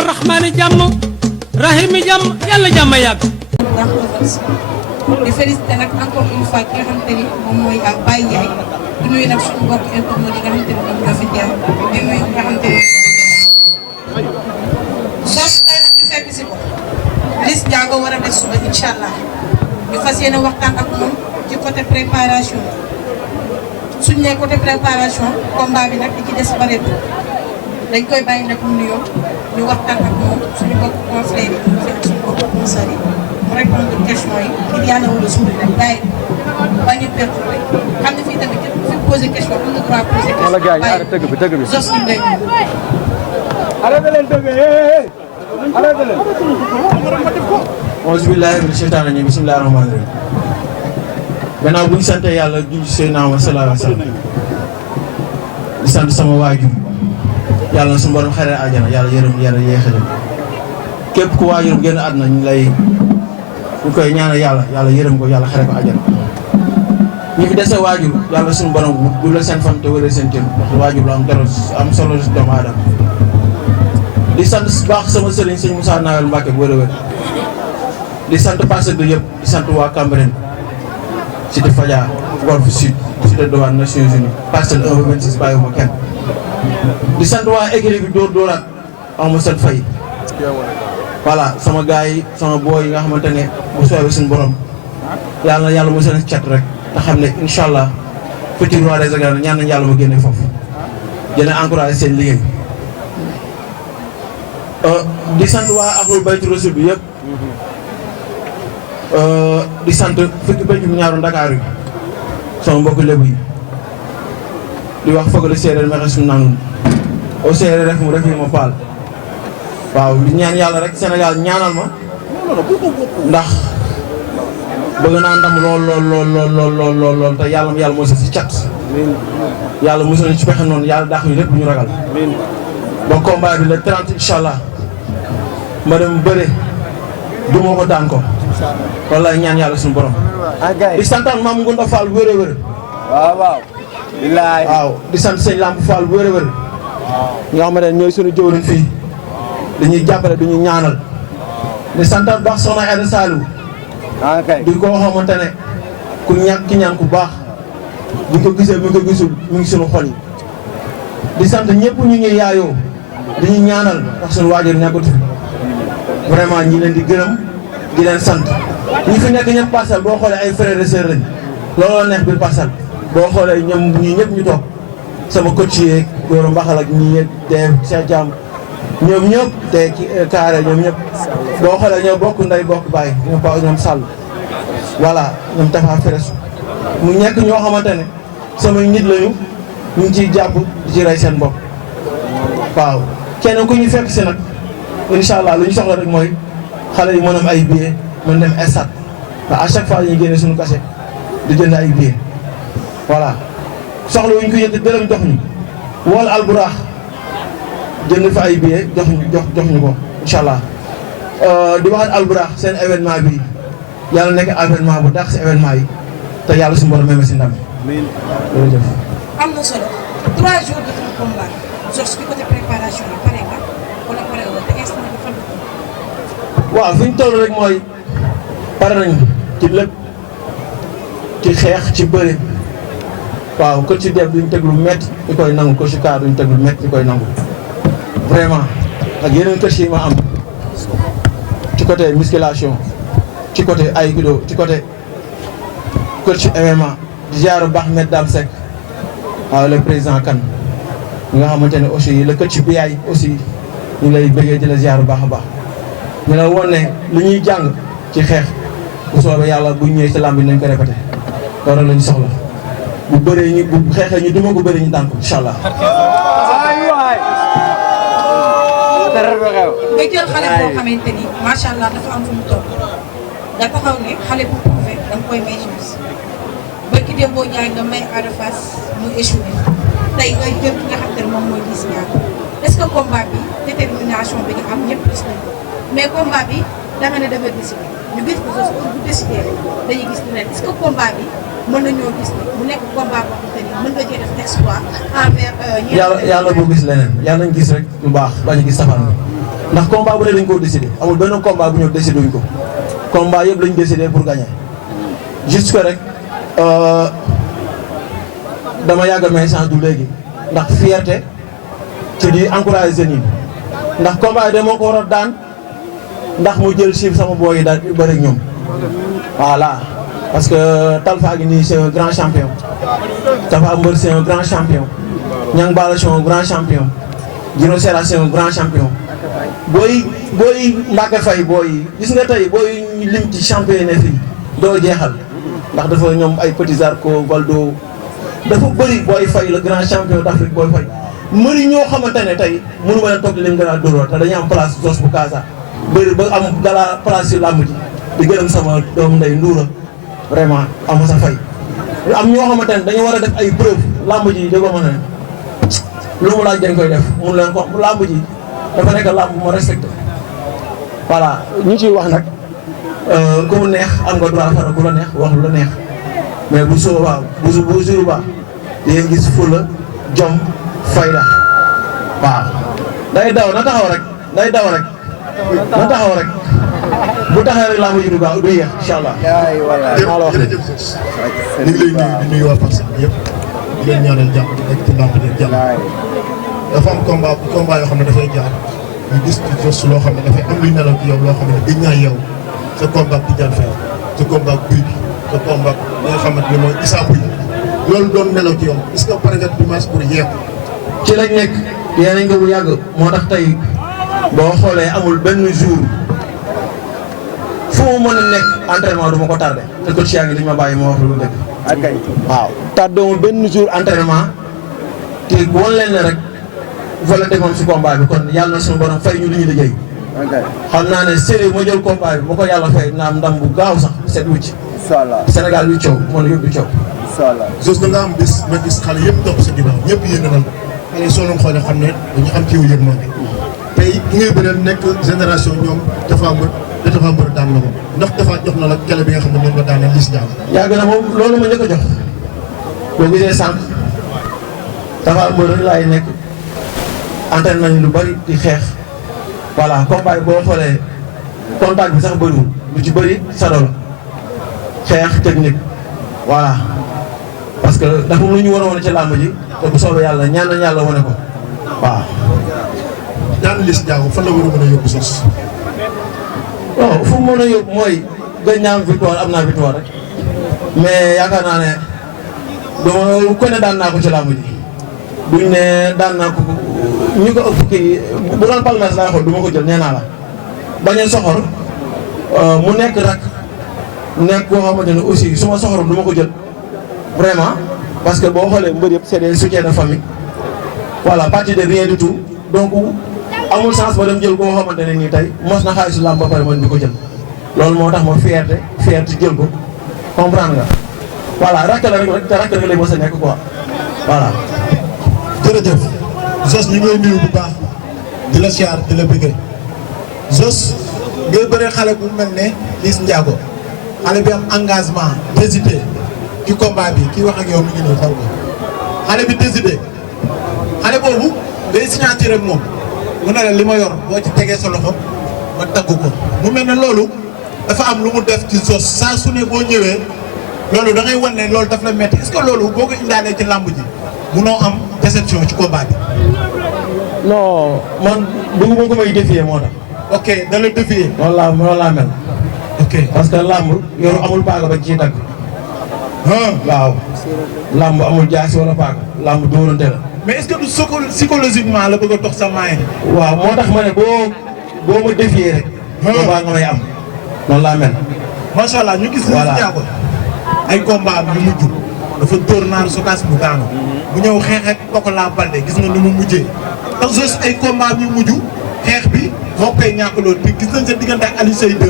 ñaanal rahmaani jàmm rahimi jàmm yàlla jàmm yàgg. di félicité nag encore une fois ki nga xamante ni moom mooy Baye Ndiaye di nuyu nag suñu mbokk internet yi nga xamante ni ñoom ñoo fi teew di nuyu nga xamante ni sos tey nag ñu fekk si ko Liss Ndiago war a def suba incha allah ñu fas yéene waxtaan ak moom ci côté préparation suñ ne côté préparation combat bi nag di ci des bareetul dañ koy bàyyi nag mu nuyoo ñu waxtaan ak moom suñu mbokk conseil bi ñu fekk suñu mbokk conseil yi mu répondre question yi ngir yàlla wala suuri rek bàyyi bañ a perturbé xam ne fii tamit képp fi posé question am na droit posé question. wala gars yi arrêté tëgg bi tëgg bi. Zoss ñu lay nuyu. arrêté leen tëgg arrêté leen. auzu billaahi mina sheytaani rajiim bismillaahi rahmaani rahiim. gannaaw bu ñu sant yàlla julli ci Seydina Muhammad sallallaahu alayhi wa sallam di sant sama waajur yàlla na suñu borom xare àjjana yàlla yërëm yàlla yéexe dem képp ku waajuram génn àdduna ñu koy ñaanal yàlla yërëm ko yàlla xare ko àjjana ñi fi dese waajur yàlla suñu borom du la seen fan te wëree seen cër ndax waajur lu am solo si doomu aadama di sant baax sama sëriñ sëñ Moussa Nawel Mbacke bu wér di sant Parcelles bi yëpp di sant waa Cambérène Cité Fadia Golf Sud Cité Douane Nations Unies Parcelles 1 ba 26 bàyyiwuma kenn di sant waa écurie bi dóor dóoraat ama seen fay voilà sama gars yi sama booy yi nga xamante ne bu soobee suñu borom yàlla mu seen cat rek te xam ne incha allah futur roi des arènes ñaan nañu yàlla ma génne foofu dina encouragé seen liggéey di sant waa Ahlul Bayt Rasul bi yëpp di sant fukki bëj bu ñaaru Ndakaaru yi sama mbokku lébu yi di wax foog la séeréer mexe suñu naanun au séeréer rek mu rek yi ma paal waaw di ñaan yàlla rek Sénégal ñaanal ma ndax bëgg naa ndam lool te yàlla moo si cat yàlla mosul ci pexe noonu yàlla dàq ñu lépp ñu ragal ba combat bi le 30 incha allah ma dem bëre du ma ko daan ko wallaay ñaan yàlla suñu borom di santaan maam Ngunda Fall wér waaw di sant sëñ Lamp Fall wér ñoo xamante ne ñooy suñu jëwriñ fii dañuy jàppale duñu ñaanal di santaat baax soxna Aïda Saliou di ko xamante ne ku ñàkk ki ñaan ku baax bu ko gisee bu ko gisul mu ngi suñu xol yi di sant ñëpp ñu ngi yaayoo dañuy ñaanal ndax suñu waajur nekkut fi vraiment ñi leen di gërëm di leen sant ñi fi nekk ñëpp Parcelles boo xoolee ay frères et sœurs lañ looloo neex biir Parcelles boo xoolee ñoom ñii ñëpp ñu toog sama coach yeeg Goro Mbaxal ak ñii yëpp Dave Cheikh Thiam ñoom ñëpp te carré ñoom ñëpp boo xoolee ñoo bokk ndey bokk baay ñoom Sall voilà ñoom Tafa Feres mu nekk ñoo xamante ne samay nit lañu ñu ngi ciy jàpp di ci rey seen bopp waaw kenn ku ñu fekk si nag incha allah lu ñu soxla rek mooy xale yi mën am ay billets mën dem stade ndax à chaque fois dañuy génne suñu cachet di jënd ay billets voilà soxla wuñ ko yëg dërëm jox ñu wool Alburax jënd fa ay billets jox ñu ko incha allah di waxaat Alburax seen événement bi yàlla nekk événement bu dàq si événement yi te yàlla suñu borom même si ndam jërëjëf. am na solo 3 jours de combat Zoss bi côté préparation yi pare nga wala pare nga te instant bi fan waaw fi ñu toll rek mooy pare nañ ci lépp ci xeex ci bëri waaw ko ci def duñ teg lu métti ñu koy nangu ko ci kaar duñ teg lu métti ñu koy nangu vraiment ak yeneen kër yi ma am ci côté musculation ci côté aikido ci côté coach MMA di jaar baax met Dame Seck waaw le président Kane nga xamante ne aussi le coach bi yaay aussi ñu lay bëggee di la ziar baax a baax ñu la woon ne li ñuy jàng ci xeex bu soobee yàlla bu ñëwee ci làmb bi nañ ko répété loolu lañu soxla bu bëree ñu bu xeexee ñu duma ko bëri ñu daan ko incha allah. nga jël xale boo xamante ni macha allah dafa am fu mu toll nga taxaw ne xale bu prouvé da nga koy may chance bëgg dem boo jaay nga may Ada Fass mu échoué tey ngay jël ki nga xam te ne moom mooy Liss Ndiago est-ce que combat bi détermination bi nga am ñëpp gis nañ ko mais combat bi da nga ne da nga décidé ñu gis ko Zoss bu décidé rek dañuy gis ne est-ce que combat bi mën nañoo gis ne mu nekk combat boo xamante ni mën nga cee def exploit envers. yàlla boo gis leneen yàlla nañ gis rek lu baax bañ a gis safaan bi ndax combat bu ne dañ koo décidé amul benn combat bu ñëw décidé wuñ ko combat yëpp lañ décidé pour gagner juste que rek dama yàgg a may chance du léegi ndax fierté ci di encourager jeunes yi ndax combat yi de moo ko war a daan ndax mu jël chiffre sama booy yi daal di bëri ak ñoom voilà parce que Talfa gi nii c'est un grand champion Tapha Mbeur c'est un grand champion Niang Ballo c'est un grand champion Giro Seras c'est un grand champion booy Mbacke Faye booy gis nga tey booy lim ci champion ne fii doo jeexal ndax dafa ñoom ay Petit Zarko Valdo dafa bëri booy Faye le grand champion d'Afrique booy Faye mëri ñoo xamante ne tey mënu ma leen toog di leen gën a dóor te dañuy am place Jos bu Casa bëri ba am gala place yu làmb ji di gërëm sama doom ndey Ndoura vraiment am sa fay am ñoo xamante ne dañu war a def ay preuve làmb ji da ko mën a lu mu laaj dañ koy def mun leen ko làmb ji dafa nekk làmb bu ma respecté voilà ñu ciy wax nag ku mu neex am nga droit fara ku la neex wax lu la neex mais bu soobaa bu jour ba di ngeen gis fulla jom fayda waaw day daw na taxaw rek day daw rek na taxaw rek bu taxawee rek làmb ji du gaaw du yéex incha allah. jërëjëf ñu ngi lay nuyu di nuyu waa Parcelles yëpp di leen ñaanal jàmm rek ci làmb ji jàmm dafa am combat yoo xam ne dafay jaar ñu gis ci Zoss loo xam ne dafay am luy nelaw ci yow loo xam ne gëj naa yow sa combat bi Tidiane Faye sa combat Gouye Gui sa combat bi nga xamante ne mooy Issa Pouye loolu doon nelaw ci yow est-ce que pare nga dimanche pour yeeku. ci lañ nekk yéen nañ ko bu yàgg moo tax tey boo xoolee amul benn jour fu mu mën a nekk entraînement du ma ko tardé te coach yaa ngi li ma bàyyi ma wax lu dëgg. waaw tardé wul benn jour entraînement te wan leen ne rek volonté moom si combat bi kon yàlla na suñu borom fay ñu li ñu liggéey. xam naa ne sérieux ma jël combat bi bu ko yàlla fay na am ndam bu gaaw sax set wucc. incha allah Sénégal bi coow moo la yóbbu coow. incha allah Zoss da nga am bis ma gis xale yëpp topp sa ginnaaw ñëpp yéen a xale yi soo leen xoolee xam ne dañu am ci yow yëg moom tey ki ngay bëreel nekk génération ñoom Tapha Mbeur daan na ko ndax Tapha jox na la kele bi nga xam ne moom la daanee Liss Ndiago. yàgg na moom loolu ma njëkk a jox boo gisee sànq Tapha Mbeur rek laay nekk entraîné nañu lu bari di xeex voilà combat bi boo xoolee contact bi sax bëriwul lu ci bëri sado la xeex technique voilà parce que dafa lu ñu war a wane ci làmb ji te bu soobee yàlla ñaan nañu yàlla wane ko waaw. daan Liss Ndiago fan la war a mën a yóbbu Zoss. non fu mu mën a yóbbu mooy gëj naa am victoire am naa victoire rek mais yaakaar naa ne dama ko ne daan naa ko ci làmb ji duñ ne daan naa ko ñu ko ëpp kii bu doon palmarès laay xool du ma ko jël nee naa la bañ a soxor mu nekk rak nekk koo xamante ne aussi su ma soxoroon du ma ko jël vraiment parce que boo xoolee mbër yëpp c'est des soutiens de famille voilà partie de rien du tout donc amul sens ba dem jël koo xamante ne nii tey mos na xaalisu làmb ba pare man di ko jël loolu moo tax ma fierté jël ko comprendre nga voilà rakk la rek te rakk rek lay mos a nekk quoi voilà. jërëjëf Zoss ñu ngi lay nuyu bu baax di la siyaar di la bëgg Zoss ngay bëree xale bu mel ne Liss Ndiago xale bi am engagement décidé ci combat bi kii wax ak yow mi ngi nii xaw ko xale bi décidé xale boobu ngay signature ak moom mu ne la li ma yor boo ci tegee sa loxo ma tagg ko mu mel ne loolu dafa am lu mu def ci Zoss saa su ne boo ñëwee loolu da ngay wan ne loolu daf la metti est-ce que loolu boo ko indaalee ci làmb ji munoo am déception ci combat bi. non man bëgguma ko may défier moo tax. ok da la défier. loolu laa mel. ok parce que làmb yoru amul paaga ba ciy dagg. waaw làmb amul jaasi wala paaga làmb dóorante la. mais est-ce que du psychologiquement la bëgg a dox sa maay. waaw moo tax ma ne boo ma défier rek. boobaa nga may am loolu laa mel. macha allah ñu gis. voilà Liss Ndiago ay combat yu mujj dafa dóor Naar Sogas mu daanu. bu ñëw xeex ak Pokola Baldé gis nga ni mu mujjee. te Zoss ay combat yu mujj xeex bi moo koy ñàkkaloo te gis nañ sa diggante ak Aliou Seye 2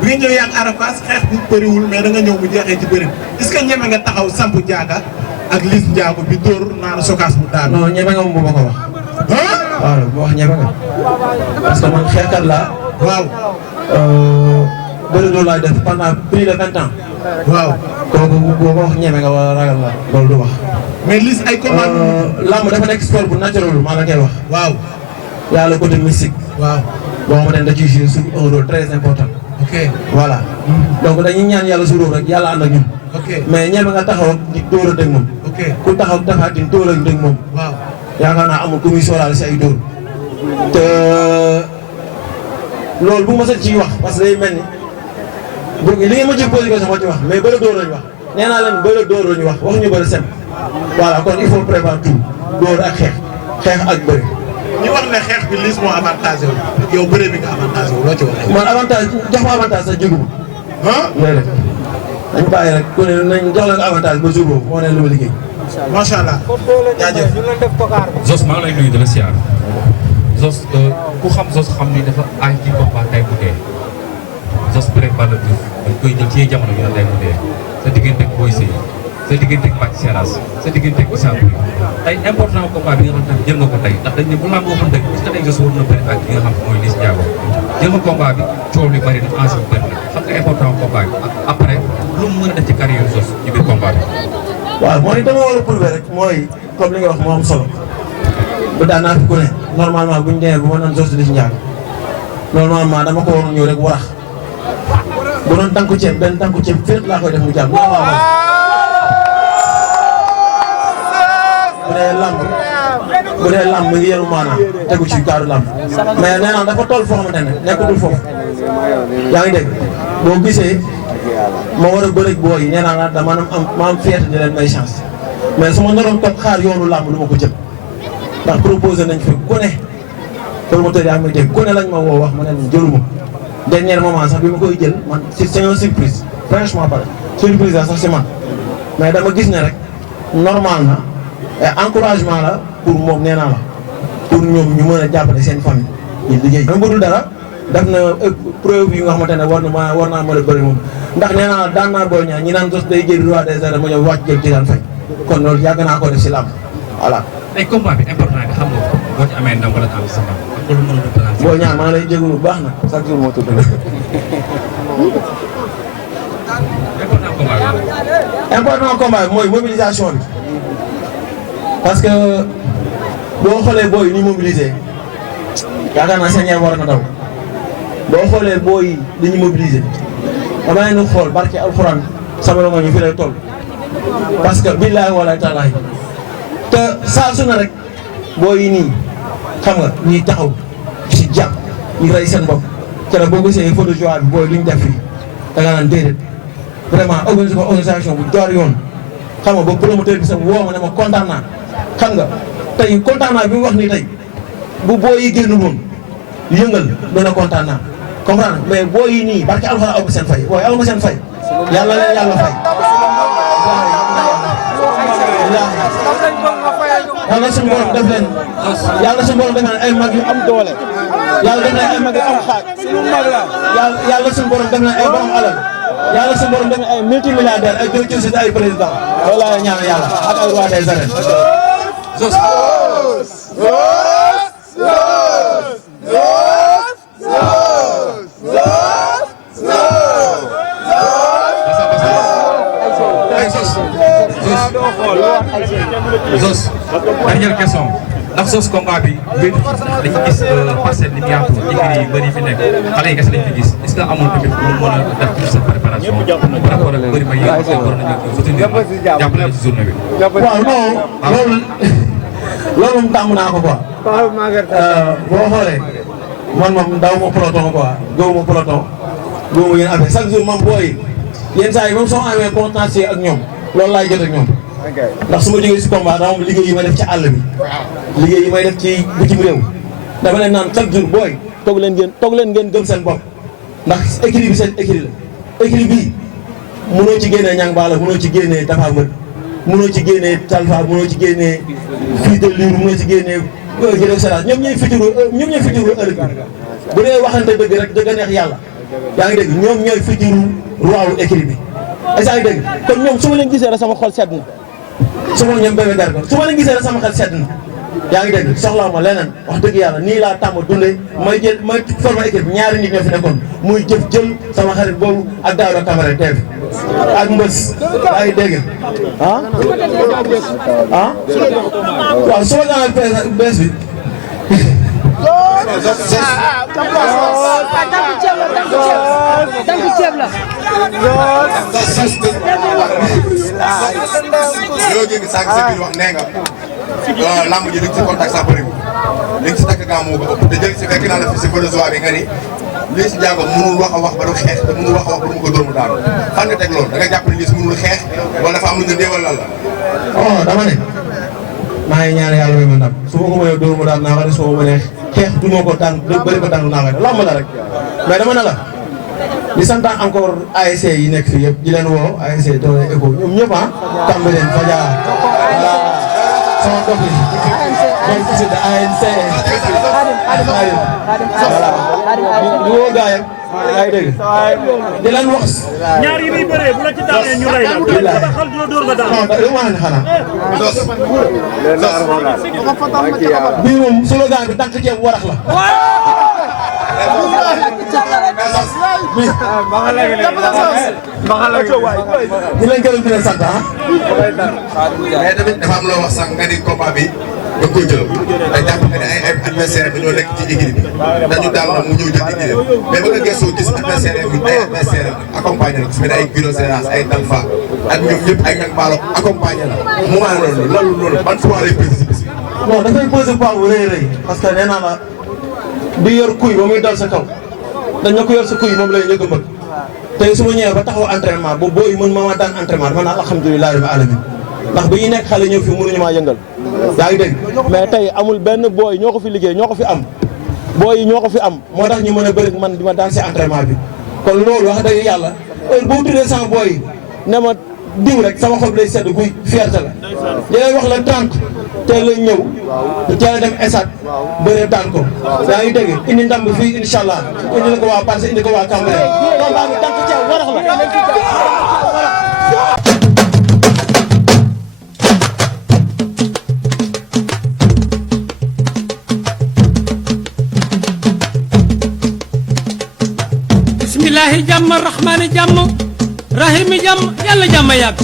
bi nga ñëw yaa ngi Arafas xeex bi bëriwul mais da nga ñëw mu jeexee ci bëri est-ce que ñeme nga taxaw samp jaaga ak Liss Ndiago bi dóor Naar Sogas mu daanu. non ñeme nga moom bu ma ko wax. waaw bu wax ñeme nga parce que man xeexkat laa. waaw. bëri loolu laay def pendant plus de 20 ans. waaw kooku boo ko wax ñeme nga wala ragal nga loolu du wax. mais Liss ay combat làmb dafa nekk sport bu naturel maa la koy wax. waaw. yàlla côté mystique. waaw boo xamante ne da ciy jouer sur un rôle très important. ok voilà donc dañuy ñaan yàlla su rek yàlla ànd ak ñun. ok mais ñebe nga taxaw ak di dóor a dégg moom. ok ku taxaw Tapha Tine dóor a dégg moom. waaw yaakaar naa amul ku muy sóoraale si ay dóor. te loolu bu ma sa ciy wax parce que day mel ni bu li ngeen ma ci posé question moo ci wax mais bëre dóor lañu wax nee naa leen bëre dóor lañu wax waxuñu bëre sem. voilà kon il faut préparer tout dóor ak xeex ak bëre. ñu wax ne xeex bi Liss moo avantage wu yow bëre bi nga avantage wu loo ci wax. man avantage jox ma avantage sax jógu ma. ah léeg-léeg dañ bàyyi rek ku ne nañ jox leen avantage ba jour boobu moo ne lu ma liggéey. macha allah jaajëf. Zoss maa ngi lay nuyu di la siyaar Zoss ku xam Zoss xam ni dafa aay ci combat tay bu dee Zoss prépare le Diouf dañ koy jël ci jamono yu ne tay bu dee sa digganteeg Boy Sey sa digganteeg Bathie Seras sa digganteeg Issa Pouye tey important combat bi nga xam ne jël nga ko tey ndax dañ ne bu lamb waxoon dëgg est-ce que tey Zoss war na bëri ak ki nga xam mooy Liss Ndiago jël nga combat bi coow li bëri na enjeu bi bëri na xam nga important combat bi ak après lu mu mën a def ci carrière Zoss ci biir combat bi. waaw mooy dama war a prouver rek mooy comme li nga wax moo am solo bu daan naa fi ku ne normalement bu ñu demee bu ma naan Zoss Liss Ndiago normalement dama ko waroon ñëw rek warax bu doon tànku ceeb benn tànku ceeb féet laa koy def mu jàpp normalement bu dee lamb mi ngi yenu maanaam tegu ci kaaru lamb mais nee naa dafa toll foo xamante ne nekkatul foofu yaa ngi dégg boo gisee ma war a bëreeg booy yi nee naa la dama am fierté di leen may chance mais su ma naroon toog xaar yoonu lamb du ma ko jël ndax proposé nañ fi ku ne promoteur yaa ngi may dégg ku ne lañ ma woo wax ma ne leen jëluma dernier moment sax bi ma koy jël man c'est une surprise franchement pare surprise la sax si man mais dama gis ne rek normal na et encouragement la pour moom nee naa la pour ñoom ñu mën a jàppale seen famille ñu liggéey. même bu dul dara def na preuve yu nga xamante ne war naa mën a bëri moom ndax nee naa daan naa Boy Niang ñi naan Zoss day jël roi des arènes ma ñëw wàcc jël Tidiane Faye kon loolu yàgg naa ko def si làmb voilà. tey combat bi important bi xam nga boo ci amee ndam wala am sa ndam xam nga lu mën a représenter. Boy Niang maa ngi lay jégalu bu baax nag chaque jour moo tudd la. important combat bi mooy mobilisation bi parce que boo xoolee booy ni mobilisé yaakaar naa seen yaram war na daw boo xoolee booy li ñu mobilisé dama leen di xool barke alxuraan sama rongo ñu fi lay toll parce que billaahi wallaahi taalaahi te saa su ne rek booy yi nii xam nga ñuy taxaw ci jàpp ñu rey seen bopp keroog boo gisee photo joie bi booy li ñu def fii da nga naan déedéet vraiment organisé ko organisation bu door yoon xam nga ba promoteur bi sax woo ma ne ma kontaan naa xam nga tey kontaan naa bi mu wax nii tey bu booy yi génn woon yëngal doon na kontaan naa comprendre mais booy yi nii barke alxuraan aw ma seen fay booy aw ma seen fay yàlla leen yàlla fay. yàlla suñu borom def leen yàlla suñu borom def leen ay mag yu am doole yàlla def leen ay mag yu am xaaj yàlla suñu borom def leen ay borom alal yàlla suñu borom def leen ay multimilliardaire ay directeur ci ay président loolu laa ñaan yàlla ak ay roi des arènes. Zoss. Zoss dernière question ndax Zoss combat bi dañu gis parcelle li mu yaatu écuries yi bëri fi nekk xale yi kese lañ fi gis est-ce que amul tamit lu mën a def pour sa préparation par rapport ak bëri ma yéen aussi war nañu soutenir jàppale ci journée bi. waaw non loolu moom tàmm naa ko quoi. boo xoolee man moom daw ma peloton quoi gëw ma peloton gëw ma yéen affaire chaque jour man booy yenn saa yi même soo amee contentieux ak ñoom loolu laay jot ak ñoom. ndax su ma jógee si combat dama am liggéey yi may def ci àll bi liggéey yi may def ci bitim réew dama leen naan chaque jour booy toog leen ngeen gëm seen bopp ndax écurie bi seen écurie la écurie bi mënoo ci génnee ñang baala mënoo ci génnee dafa mën mënoo ci génnee talfa mënoo ci génnee fii de libre mënoo ci génnee jërëjëf Séras ñoom ñooy fitiru ëllëg bi bu dee waxante dëgg rek dëgg neex yàlla yaa ngi dégg ñoom ñooy fitiru roi wu écurie bi est-ce que dégg kon ñoom su ma leen gisee rek sama xol sedd na su ma ñoom bébé garga su ma leen gisee rek sama xel sedd na yaa ngi dégg soxlaa ma leneen wax dëgg yàlla nii laa tàmm dundee may formé équipe ñaari nit ñoo fi nekkoon muy jëf jël sama xarit boobu ak Daouda Camara teew ak mbës yaa ngi dégg waaw su ma gën a bees bi Danku ceeb la. yoo génn sànq sa biir wax nee nga lamb ji li nga si contact sa bëriwul li nga si takk gaa moo ko ëpp te jël si fekk naa la fi si Venezuela bi nga ni Liss Ndiago mënul wax a wax ba du xeex te mënul wax a wax ba du ko dóor mu daanu fan nga teg loolu da nga jàpp ne Liss mënul xeex wala dafa am lu nga déewal lan la. oh dama ne maa ngi ñaan yàlla may ma ndam su ma ko mënee dóor mu daan naa ko ne su ma mënee xeex du ma ko daan bëri ko daan naa ko ne lamb la rek mais dama ne la di sant encore ASC yi nekk fii yëpp di leen woo ASC doole ECHO ñoom ñëpp ah Cambérène Fadia voilà sama dox yi donc c'est de ANC voilà di woo gars yi yaa ngi dégg di leen wax ñaar yi muy bëree bu la ci daanee ñu rey la bu la xal du la dóor nga daan non da wax ne xanaa bii moom slogan bi tànk ceeb warax la di leen gërëm di leen sant ah. mais tamit dafa am loo wax sànq nga ni combat bi da koy jël te jàpp nga ne ay adversaire dañoo nekk ci équipe bi dañu daal na mu ñëw jël équipe mais ba nga gëstoo gis adversaire yi ay adversaire accompagné la su mel ne ay Giro Seras ay Talfa ak ñoom ñëpp ay ñag baalo accompagné la moment loolu ban fois lay pesé si bis bi. non dafay posé poids bu rëy rëy parce que nee naa la di yor kuy ba muy dal sa kaw dañ na ko yor sa kuy moom lay njëkk a mbëgg tey su ma ñëwee ba taxaw entraînement ba booy mën ma daan entraînement dama naan alhamdulilah rabbil alamin ndax bi ñu nekk xale ñëw fi mënuñu maa yëngal yaa ngi dégg mais tey amul benn booy ñoo ko fi liggéey ñoo ko fi am booy yi ñoo ko fi am moo tax ñu mën a bëri man di ma daan si entraînement bi kon loolu wax dëgg yàlla heure boo tuddee sama booy yi ne ma diw rek sama xol bi lay sedd guy fierté la li lay wax la 30 teel la ñëw teel a dem esat bëre daan ko yaa ngi dégg indi ndam bi fii incha allah indi la ko waa Parce indi ko waa Cambérène combat bi tànk ceeb warax la bismillahi jàmm rahmaani jàmm rahimi jàmm yàlla jàmm yàgg